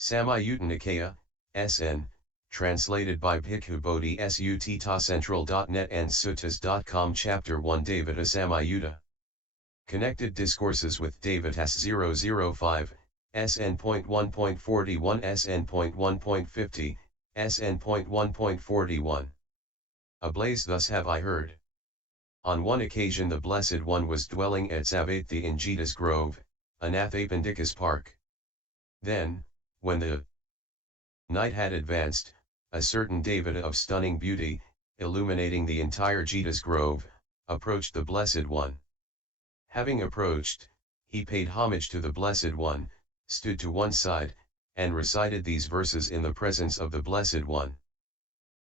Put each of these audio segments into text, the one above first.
Samyutta Nikaya, SN, translated by Bhikkhu Bodhi Sutta.central.net and suttas.com Chapter 1 Devata Samyutta. Connected Discourses with Devatas 005, SN.1.41 SN.1.50, SN.1.41. Ablaze. Thus have I heard. On one occasion the Blessed One was dwelling at Savatthi in Jeta's grove, Anathapindika's park. Then, when the night had advanced, a certain devata of stunning beauty, illuminating the entire Jeta's grove, approached the Blessed One. Having approached, he paid homage to the Blessed One, stood to one side, and recited these verses in the presence of the Blessed One.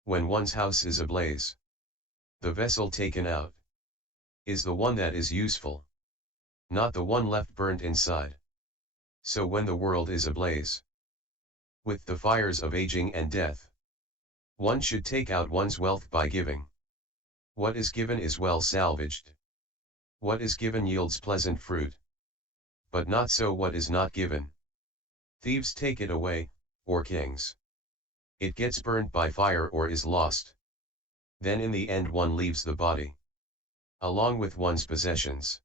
When one's house is ablaze, the vessel taken out is the one that is useful, not the one left burnt inside. So when the world is ablaze with the fires of aging and death, one should take out one's wealth by giving. What is given is well salvaged. What is given yields pleasant fruit. But not so what is not given. Thieves take it away, or kings. It gets burnt by fire or is lost. Then in the end one leaves the body, along with one's possessions.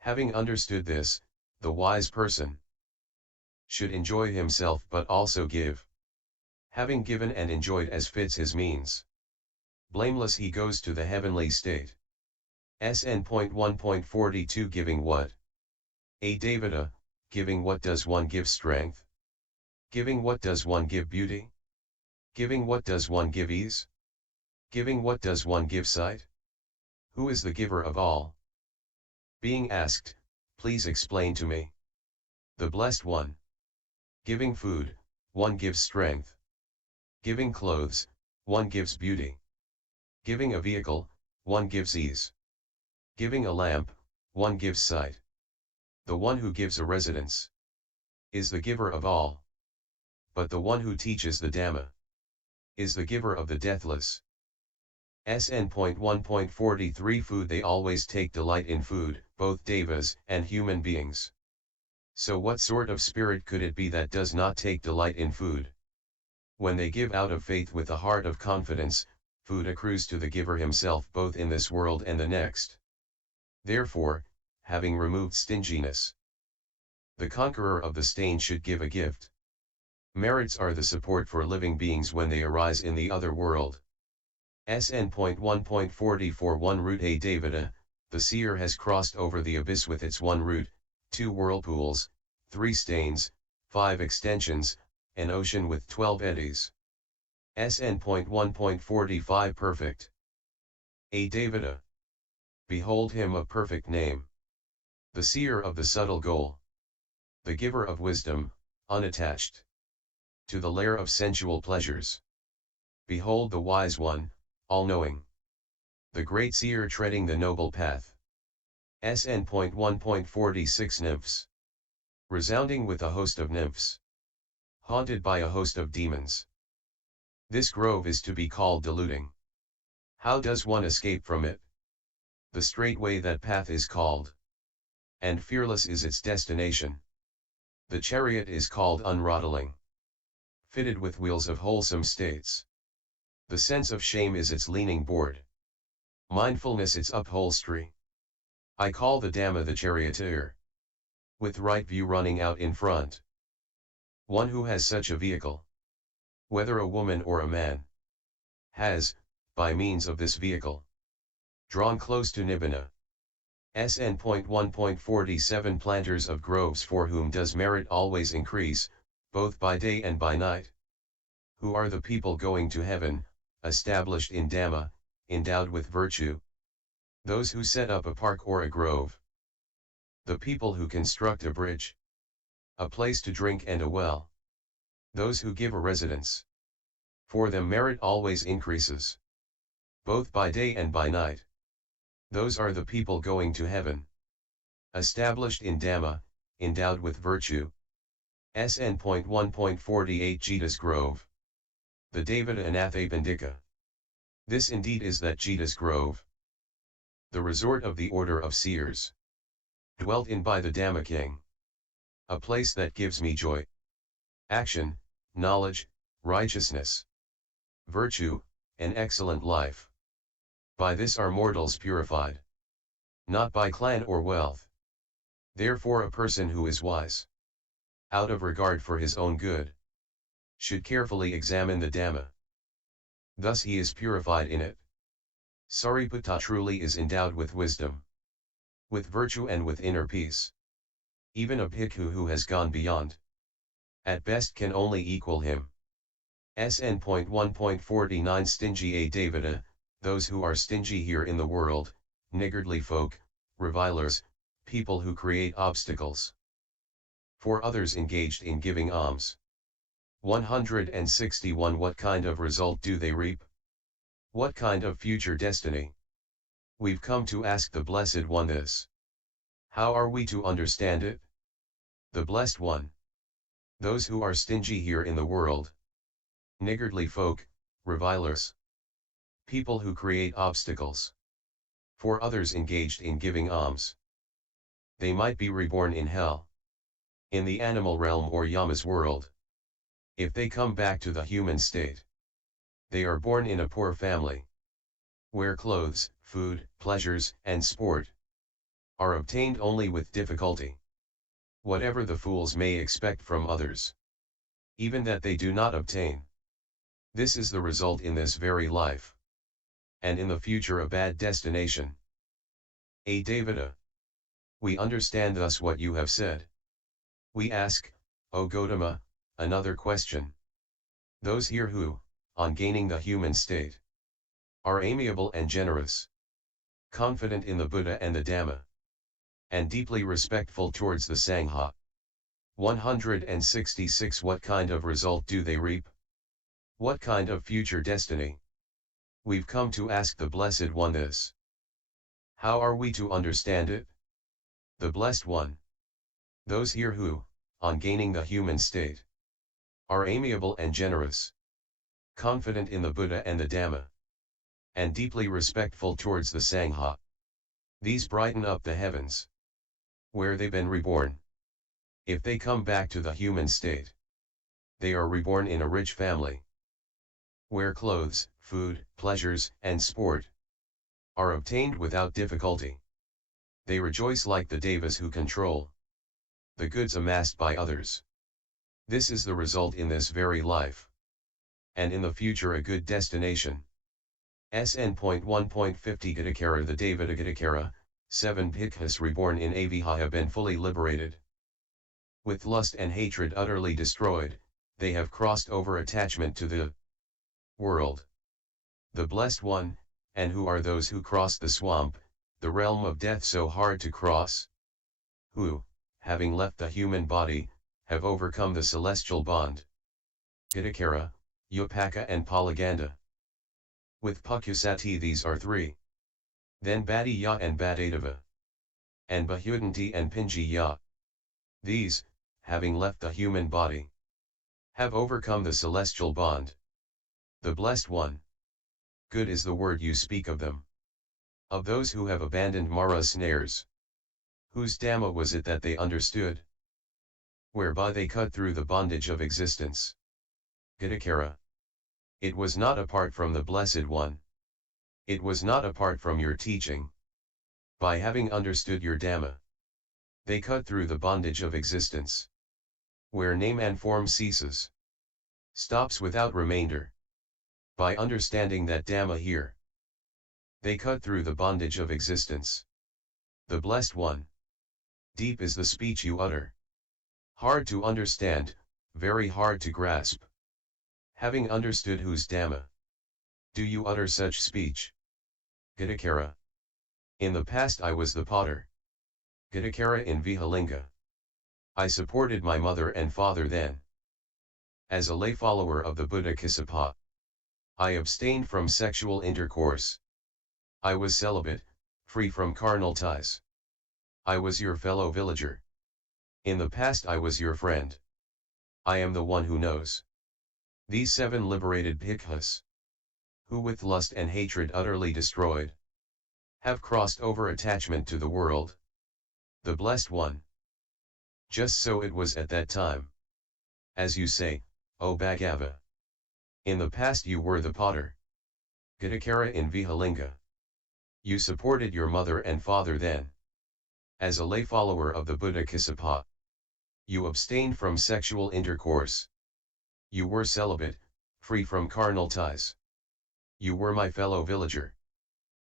Having understood this, the wise person should enjoy himself but also give. Having given and enjoyed as fits his means, blameless he goes to the heavenly state. SN.1.42 Giving what? A devata, giving what does one give strength? Giving what does one give beauty? Giving what does one give ease? Giving what does one give sight? Who is the giver of all? Being asked, please explain to me. The Blessed One. Giving food, one gives strength. Giving clothes, one gives beauty. Giving a vehicle, one gives ease. Giving a lamp, one gives sight. The one who gives a residence is the giver of all. But the one who teaches the Dhamma is the giver of the deathless. SN.1.43 Food. They always take delight in food, both devas and human beings. So what sort of spirit could it be that does not take delight in food? When they give out of faith with a heart of confidence, food accrues to the giver himself both in this world and the next. Therefore, having removed stinginess, the conqueror of the stain should give a gift. Merits are the support for living beings when they arise in the other world. SN.1.44 One root. A devata, the seer has crossed over the abyss with its one root, 2 whirlpools, 3 stains, 5 extensions, an ocean with 12 eddies. SN.1.45 Perfect. A devata. Behold him of perfect name. The seer of the subtle goal. The giver of wisdom, unattached to the lair of sensual pleasures. Behold the wise one, all-knowing. The great seer treading the noble path. SN.1.46 Nymphs. Resounding with a host of nymphs. Haunted by a host of demons. This grove is to be called deluding. How does one escape from it? The straight way, that path is called. And fearless is its destination. The chariot is called unraveling. Fitted with wheels of wholesome states. The sense of shame is its leaning board. Mindfulness its upholstery. I call the Dhamma the charioteer. With right view running out in front. One who has such a vehicle, whether a woman or a man, has, by means of this vehicle, drawn close to Nibbana. SN.1.47 Planters of groves, for whom does merit always increase, both by day and by night. Who are the people going to heaven, established in Dhamma, endowed with virtue? Those who set up a park or a grove. The people who construct a bridge, a place to drink and a well. Those who give a residence. For them merit always increases, both by day and by night. Those are the people going to heaven, established in Dhamma, endowed with virtue. SN.1.48 Jeta's grove. The devata Anathapindika. This indeed is that Jeta's grove, the resort of the order of seers, dwelt in by the Dhamma king. A place that gives me joy. action, knowledge, righteousness, virtue, an excellent life. By this are mortals purified, not by clan or wealth. Therefore a person who is wise, out of regard for his own good, should carefully examine the Dhamma. Thus he is purified in it. Sariputta truly is endowed with wisdom, with virtue and with inner peace. Even a bhikkhu who has gone beyond, at best can only equal him. SN.1.49 Stingy a devata, those who are stingy here in the world, niggardly folk, revilers, people who create obstacles for others engaged in giving alms. 161 What kind of result do they reap? What kind of future destiny? We've come to ask the Blessed One this. How are we to understand it? The Blessed One. Those who are stingy here in the world, niggardly folk, revilers, people who create obstacles for others engaged in giving alms. They might be reborn in hell, in the animal realm or Yama's world. If they come back to the human state, they are born in a poor family, where clothes, food, pleasures, and sport are obtained only with difficulty. Whatever the fools may expect from others, even that they do not obtain. This is the result in this very life, and in the future a bad destination. A devata. We understand thus what you have said. We ask, O Gautama, another question. Those here who, on gaining the human state, are amiable and generous, confident in the Buddha and the Dhamma, and deeply respectful towards the Sangha. 166 What kind of result do they reap? What kind of future destiny? We've come to ask the Blessed One this. How are we to understand it? The Blessed One. Those here who, on gaining the human state, are amiable and generous, confident in the Buddha and the Dhamma, and deeply respectful towards the Sangha. These brighten up the heavens, where they've been reborn. If they come back to the human state, they are reborn in a rich family, where clothes, food, pleasures, and sport are obtained without difficulty. They rejoice like the devas who control the goods amassed by others. This is the result in this very life, and in the future a good destination. SN.1.50 Gadakara The Devata Gadakara, 7 bhikkhus reborn in Aviha have been fully liberated. With lust and hatred utterly destroyed, they have crossed over attachment to the world. The Blessed One, and who are those who cross the swamp, the realm of death so hard to cross? Who, having left the human body, have overcome the celestial bond. Gadakara, Upaka and Palaganda. With Pakusati these are three. Then Bhatiya and Bhadadeva. And Bahudanti and Pinjiya. These, having left the human body, have overcome the celestial bond. The Blessed One. Good is the word you speak of them. Of those who have abandoned Mara's snares. Whose Dhamma was it that they understood? Whereby they cut through the bondage of existence. Gadakara. It was not apart from the Blessed One. It was not apart from your teaching. By having understood your Dhamma, they cut through the bondage of existence, where name and form ceases, stops without remainder. By understanding that Dhamma here, they cut through the bondage of existence. The Blessed One. Deep is the speech you utter. Hard to understand, very hard to grasp. Having understood whose Dhamma, do you utter such speech? Gadakara. In the past I was the potter. Gadakara in Vihalinga. I supported my mother and father then. As a lay follower of the Buddha Kassapa, I abstained from sexual intercourse. I was celibate, free from carnal ties. I was your fellow villager. In the past I was your friend. I am the one who knows. These 7 liberated bhikkhus, who with lust and hatred utterly destroyed, have crossed over attachment to the world. The Blessed One. Just so it was at that time. As you say, O Bhagava. In the past you were the potter. Gadakara in Vihalinga. You supported your mother and father then. As a lay follower of the Buddha Kassapa. You abstained from sexual intercourse. You were celibate, free from carnal ties. You were my fellow villager.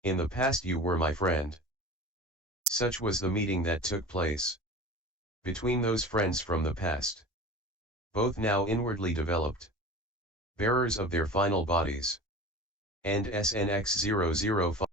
In the past you were my friend. Such was the meeting that took place between those friends from the past. Both now inwardly developed, bearers of their final bodies. And SNX 005